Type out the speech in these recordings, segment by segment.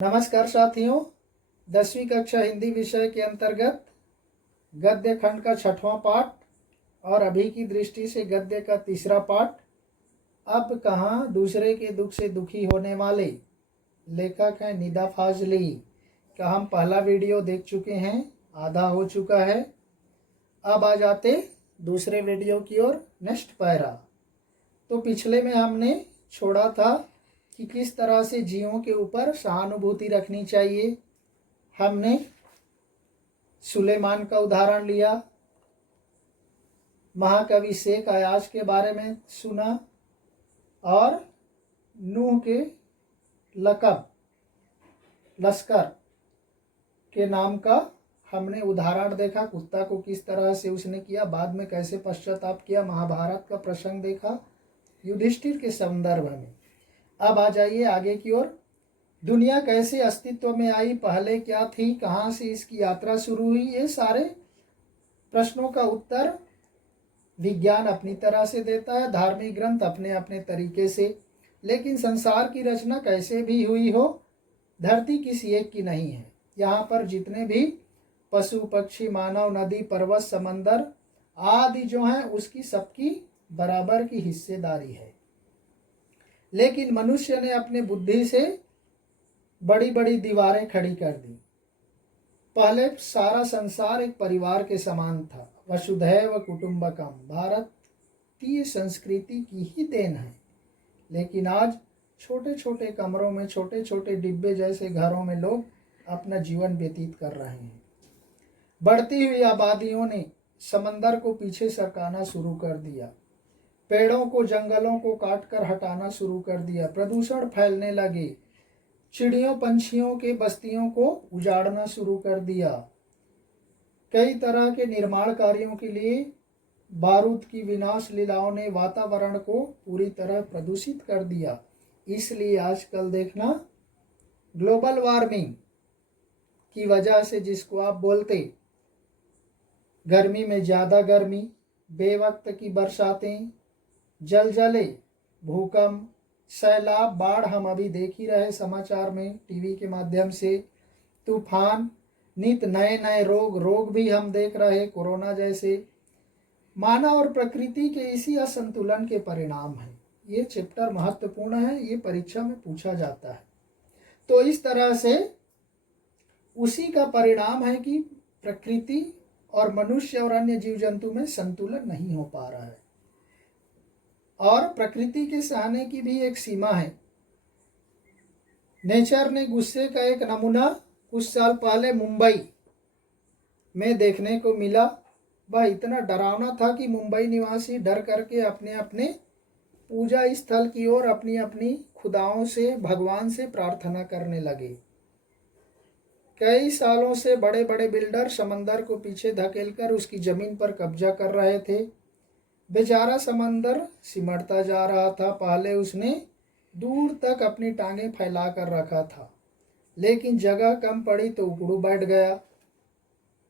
नमस्कार साथियों, 10वीं कक्षा हिंदी विषय के अंतर्गत गद्य खंड का 6वां पाठ और अभी की दृष्टि से गद्य का 3रा पाठ। अब कहाँ दूसरे के दुख से दुखी होने वाले लेखक हैं निदा फाजली का हम पहला वीडियो देख चुके हैं, आधा हो चुका है। अब आ जाते दूसरे वीडियो की ओर। Next para. तो पिछले में हमने छोड़ा था कि किस तरह से जीवों के ऊपर सहानुभूति रखनी चाहिए। हमने सुलेमान का उदाहरण लिया, महाकवि शेख अयाज के बारे में सुना और नूह के लश्कर के नाम का हमने उदाहरण देखा। कुत्ता को किस तरह से उसने किया, बाद में कैसे पश्चाताप किया। महाभारत का प्रसंग देखा युधिष्ठिर के संदर्भ में। अब आ जाइए आगे की ओर। दुनिया कैसे अस्तित्व में आई, पहले क्या थी, कहाँ से इसकी यात्रा शुरू हुई, ये सारे प्रश्नों का उत्तर विज्ञान अपनी तरह से देता है, धार्मिक ग्रंथ अपने अपने तरीके से। लेकिन संसार की रचना कैसे भी हुई हो, धरती किसी एक की नहीं है। यहाँ पर जितने भी पशु पक्षी मानव नदी पर्वत समंदर आदि जो हैं उसकी सबकी बराबर की हिस्सेदारी है। लेकिन मनुष्य ने अपने बुद्धि से बड़ी बड़ी दीवारें खड़ी कर दी। पहले सारा संसार एक परिवार के समान था, वसुधैव कुटुंबकम, भारतीय संस्कृति की ही देन है। लेकिन आज छोटे छोटे कमरों में, छोटे छोटे डिब्बे जैसे घरों में लोग अपना जीवन व्यतीत कर रहे हैं। बढ़ती हुई आबादियों ने समंदर को पीछे सरकाना शुरू कर दिया, पेड़ों को जंगलों को काटकर हटाना शुरू कर दिया, प्रदूषण फैलने लगे, चिड़ियों पंछियों के बस्तियों को उजाड़ना शुरू कर दिया। कई तरह के निर्माण कार्यों के लिए बारूद की विनाश लीलाओं ने वातावरण को पूरी तरह प्रदूषित कर दिया। इसलिए आजकल देखना ग्लोबल वार्मिंग की वजह से, जिसको आप बोलते गर्मी में ज़्यादा गर्मी, बेवक्त की बरसातें, जलजले, भूकंप, सैलाब, बाढ़ हम अभी देख ही रहे समाचार में टीवी के माध्यम से, तूफान, नित नए नए रोग भी हम देख रहे, कोरोना जैसे। मानव और प्रकृति के इसी असंतुलन के परिणाम हैं। ये चैप्टर महत्वपूर्ण है, ये परीक्षा में पूछा जाता है। तो इस तरह से उसी का परिणाम है कि प्रकृति और मनुष्य और अन्य जीव जंतु में संतुलन नहीं हो पा रहा है। और प्रकृति के सहने की भी एक सीमा है। नेचर ने गुस्से का एक नमूना कुछ साल पहले मुंबई में देखने को मिला। वह इतना डरावना था कि मुंबई निवासी डर करके अपने अपने पूजा स्थल की ओर अपनी अपनी खुदाओं से, भगवान से प्रार्थना करने लगे। कई सालों से बड़े बड़े बिल्डर समंदर को पीछे धकेलकर उसकी जमीन पर कब्जा कर रहे थे। बेचारा समंदर सिमटता जा रहा था। पहले उसने दूर तक अपनी टांगें फैला कर रखा था, लेकिन जगह कम पड़ी तो उकड़ू बैठ गया,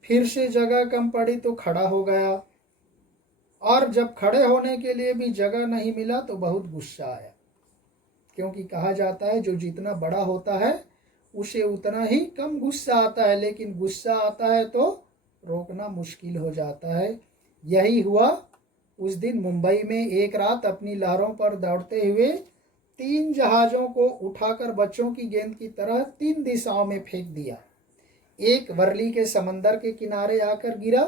फिर से जगह कम पड़ी तो खड़ा हो गया, और जब खड़े होने के लिए भी जगह नहीं मिला तो बहुत गुस्सा आया। क्योंकि कहा जाता है जो जितना बड़ा होता है उसे उतना ही कम गुस्सा आता है, लेकिन गुस्सा आता है तो रोकना मुश्किल हो जाता है। यही हुआ उस दिन मुंबई में। एक रात अपनी लहरों पर दौड़ते हुए 3 जहाज़ों को उठाकर बच्चों की गेंद की तरह 3 दिशाओं में फेंक दिया। एक वर्ली के समंदर के किनारे आकर गिरा,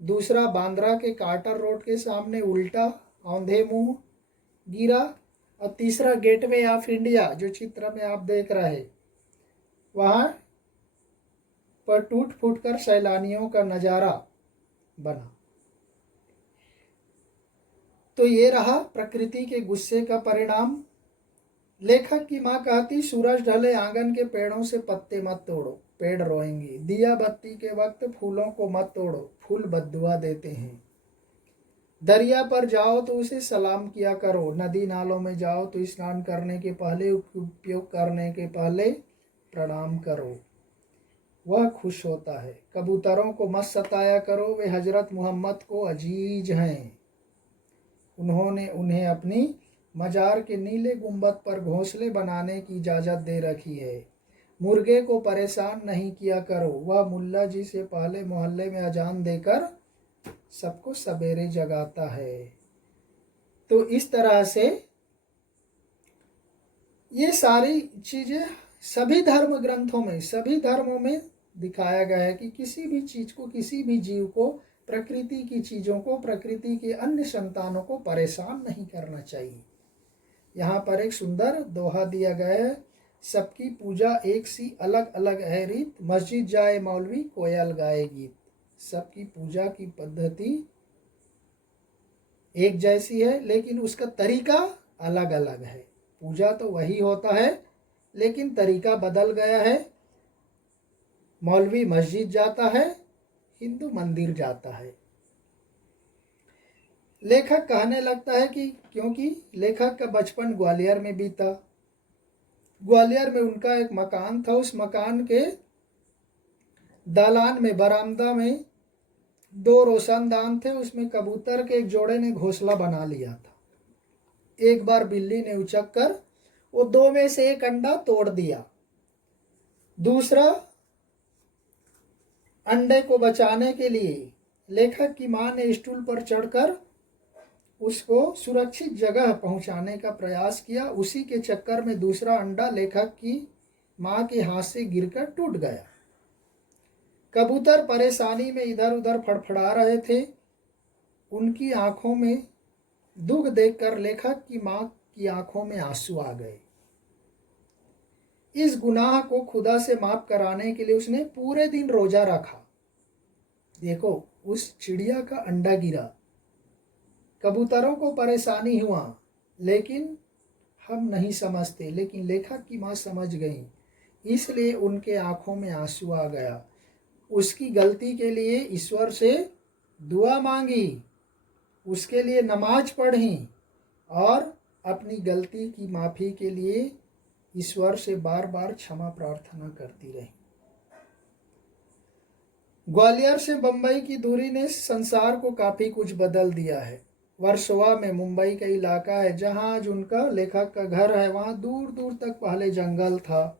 दूसरा बांद्रा के कार्टर रोड के सामने उल्टा औंधे मुंह गिरा, और तीसरा गेटवे ऑफ इंडिया जो चित्र में आप देख रहे वहाँ पर टूट फूट कर सैलानियों का नज़ारा बना। तो ये रहा प्रकृति के गुस्से का परिणाम। लेखक की माँ कहती, सूरज ढले आंगन के पेड़ों से पत्ते मत तोड़ो, पेड़ रोएंगे। दिया बत्ती के वक्त फूलों को मत तोड़ो, फूल बद्दुआ देते हैं। दरिया पर जाओ तो उसे सलाम किया करो, नदी नालों में जाओ तो स्नान करने के पहले, उपयोग करने के पहले प्रणाम करो, वह खुश होता है। कबूतरों को मत सताया करो, वे हजरत मोहम्मद को अजीज हैं, उन्होंने उन्हें अपनी मजार के नीले गुंबद पर घोंसले बनाने की इजाज़त दे रखी है। मुर्गे को परेशान नहीं किया करो, वह मुल्ला जी से पहले मोहल्ले में अजान देकर सबको सवेरे जगाता है। तो इस तरह से ये सारी चीजें सभी धर्म ग्रंथों में, सभी धर्मों में दिखाया गया है कि किसी भी चीज को, किसी भी जीव को, प्रकृति की चीजों को, प्रकृति के अन्य संतानों को परेशान नहीं करना चाहिए। यहाँ पर एक सुंदर दोहा दिया गया है, सबकी पूजा एक सी अलग अलग है रीत, मस्जिद जाए मौलवी कोयल गाए गीत। सबकी पूजा की पद्धति एक जैसी है लेकिन उसका तरीका अलग अलग है। पूजा तो वही होता है लेकिन तरीका बदल गया है। मौलवी मस्जिद जाता है, हिंदू मंदिर जाता है। लेखक कहने लगता है कि क्योंकि लेखक का बचपन ग्वालियर में बीता, ग्वालियर में उनका एक मकान था, उस मकान के दालान में, बरामदा में 2 रोशनदान थे, उसमें कबूतर के एक जोड़े ने घोंसला बना लिया था। एक बार बिल्ली ने उचक कर वो 2 में से एक अंडा तोड़ दिया। दूसरा अंडे को बचाने के लिए लेखक की मां ने स्टूल पर चढ़कर उसको सुरक्षित जगह पहुंचाने का प्रयास किया। उसी के चक्कर में दूसरा अंडा लेखक की मां के हाथ से गिरकर टूट गया। कबूतर परेशानी में इधर उधर फड़फड़ा रहे थे। उनकी आंखों में दुख देखकर लेखक की मां की आंखों में आंसू आ गए। इस गुनाह को खुदा से माफ कराने के लिए उसने पूरे दिन रोजा रखा। देखो, उस चिड़िया का अंडा गिरा, कबूतरों को परेशानी हुआ, लेकिन हम नहीं समझते, लेकिन लेखक की मां समझ गई, इसलिए उनके आंखों में आंसू आ गया। उसकी गलती के लिए ईश्वर से दुआ मांगी, उसके लिए नमाज पढ़ी और अपनी गलती की माफ़ी के लिए ईश्वर से बार बार क्षमा प्रार्थना करती रही। ग्वालियर से बंबई की दूरी ने संसार को काफ़ी कुछ बदल दिया है। वर्सोवा में मुंबई का इलाका है जहाँ आज उनका लेखक का घर है। वहाँ दूर दूर तक पहले जंगल था।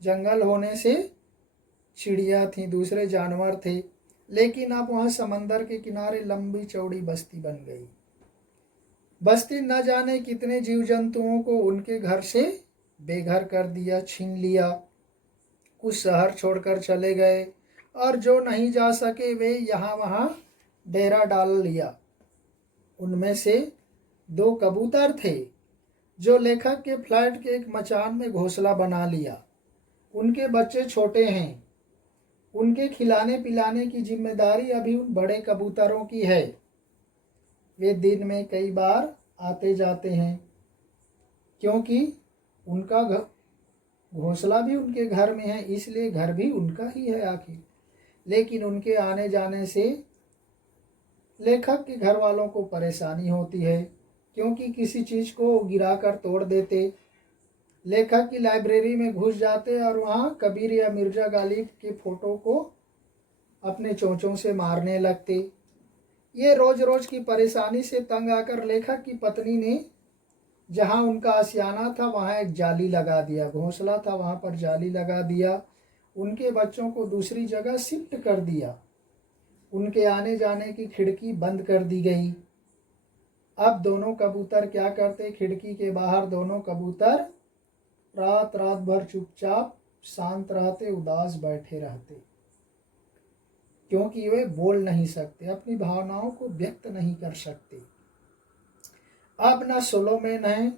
जंगल होने से चिड़िया थी, दूसरे जानवर थे, लेकिन अब वहाँ समंदर के किनारे लंबी चौड़ी बस्ती बन गई। बस्ती न जाने कितने जीव जंतुओं को उनके घर से बेघर कर दिया, छीन लिया। कुछ शहर छोड़कर चले गए और जो नहीं जा सके वे यहाँ वहाँ डेरा डाल लिया। उनमें से 2 कबूतर थे जो लेखक के फ्लैट के एक मचान में घोंसला बना लिया। उनके बच्चे छोटे हैं, उनके खिलाने पिलाने की जिम्मेदारी अभी उन बड़े कबूतरों की है। वे दिन में कई बार आते जाते हैं क्योंकि उनका घोंसला भी उनके घर में है, इसलिए घर भी उनका ही है आखिर। लेकिन उनके आने जाने से लेखक के घर वालों को परेशानी होती है क्योंकि किसी चीज़ को गिराकर तोड़ देते, लेखक की लाइब्रेरी में घुस जाते और वहाँ कबीर या मिर्जा गालिब के फोटो को अपने चोंचों से मारने लगते। ये रोज रोज की परेशानी से तंग आकर लेखक की पत्नी ने जहाँ उनका आशियाना था वहाँ एक जाली लगा दिया, घोंसला था वहाँ पर जाली लगा दिया। उनके बच्चों को दूसरी जगह शिफ्ट कर दिया। उनके आने जाने की खिड़की बंद कर दी गई। अब दोनों कबूतर क्या करते, खिड़की के बाहर दोनों कबूतर रात रात भर चुपचाप शांत रहते, उदास बैठे रहते, क्योंकि वे बोल नहीं सकते, अपनी भावनाओं को व्यक्त नहीं कर सकते। अब न सोलोमन है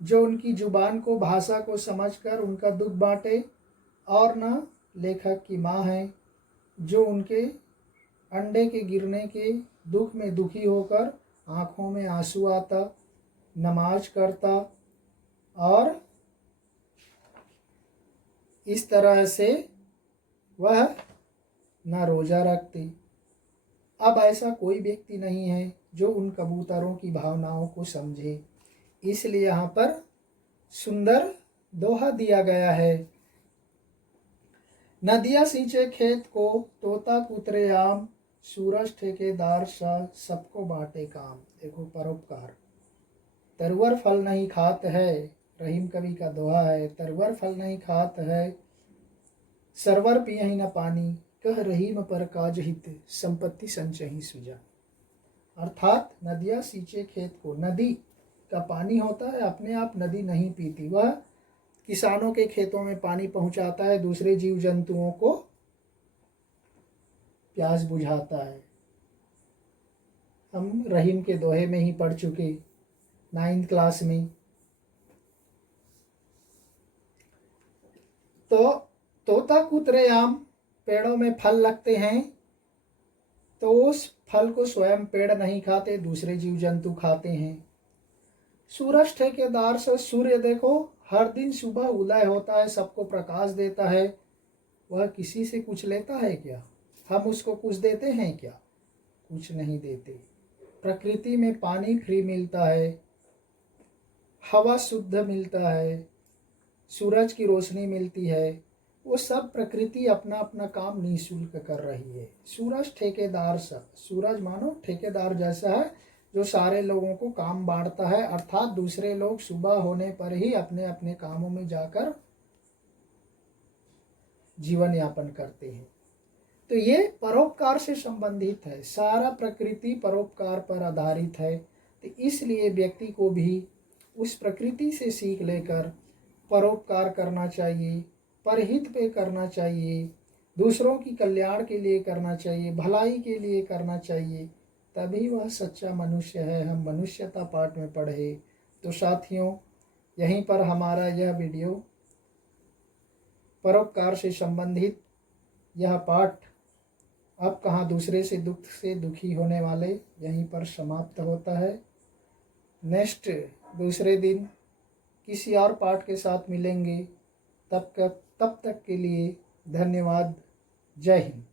जो उनकी जुबान को, भाषा को समझकर उनका दुख बांटे, और न लेखक की माँ है जो उनके अंडे के गिरने के दुख में दुखी होकर आंखों में आंसू आता, नमाज करता और इस तरह से वह न रोज़ा रखती। अब ऐसा कोई व्यक्ति नहीं है जो उन कबूतरों की भावनाओं को समझे, इसलिए यहाँ पर सुंदर दोहा दिया गया है। नदियाँ सींचे खेत को, तोता कुतरे आम, सूरज ठेकेदार सा, सबको बांटे काम। देखो, परोपकार। तरुवर फल नहीं खात है, रहीम कवि का दोहा है, तरवर फल नहीं खात है, सरवर पियहि न पानी, कह रहीम पर काज हित, संपत्ति संचहि सुजा। अर्थात नदियाँ सींचे खेत को, नदी का पानी होता है, अपने आप नदी नहीं पीती, वह किसानों के खेतों में पानी पहुंचाता है, दूसरे जीव जंतुओं को प्यास बुझाता है। हम रहीम के दोहे में ही पढ़ चुके 9th क्लास में। तो तोता कुतरे आम, पेड़ों में फल लगते हैं तो उस फल को स्वयं पेड़ नहीं खाते, दूसरे जीव जंतु खाते हैं। सूरज ठेकेदार से, सूर्य देखो हर दिन सुबह उदय होता है, सबको प्रकाश देता है, वह किसी से कुछ लेता है क्या? हम उसको कुछ देते हैं क्या? कुछ नहीं देते। प्रकृति में पानी फ्री मिलता है, हवा शुद्ध मिलता है, सूरज की रोशनी मिलती है, वो सब प्रकृति अपना अपना काम निःशुल्क कर रही है। सूरज ठेकेदार सा, सूरज मानो ठेकेदार जैसा है जो सारे लोगों को काम बांटता है, अर्थात दूसरे लोग सुबह होने पर ही अपने अपने कामों में जाकर जीवन यापन करते हैं। तो ये परोपकार से संबंधित है, सारा प्रकृति परोपकार पर आधारित है। तो इसलिए व्यक्ति को भी उस प्रकृति से सीख लेकर परोपकार करना चाहिए, परहित पे करना चाहिए, दूसरों की कल्याण के लिए करना चाहिए, भलाई के लिए करना चाहिए, तभी वह सच्चा मनुष्य है। हम मनुष्यता पाठ में पढ़े। तो साथियों, यहीं पर हमारा यह वीडियो परोपकार से संबंधित यह पाठ, अब कहाँ दूसरे से दुख से दुखी होने वाले, यहीं पर समाप्त होता है। नेक्स्ट दूसरे दिन किसी और पाठ के साथ मिलेंगे। तब तक के लिए धन्यवाद। जय हिंद।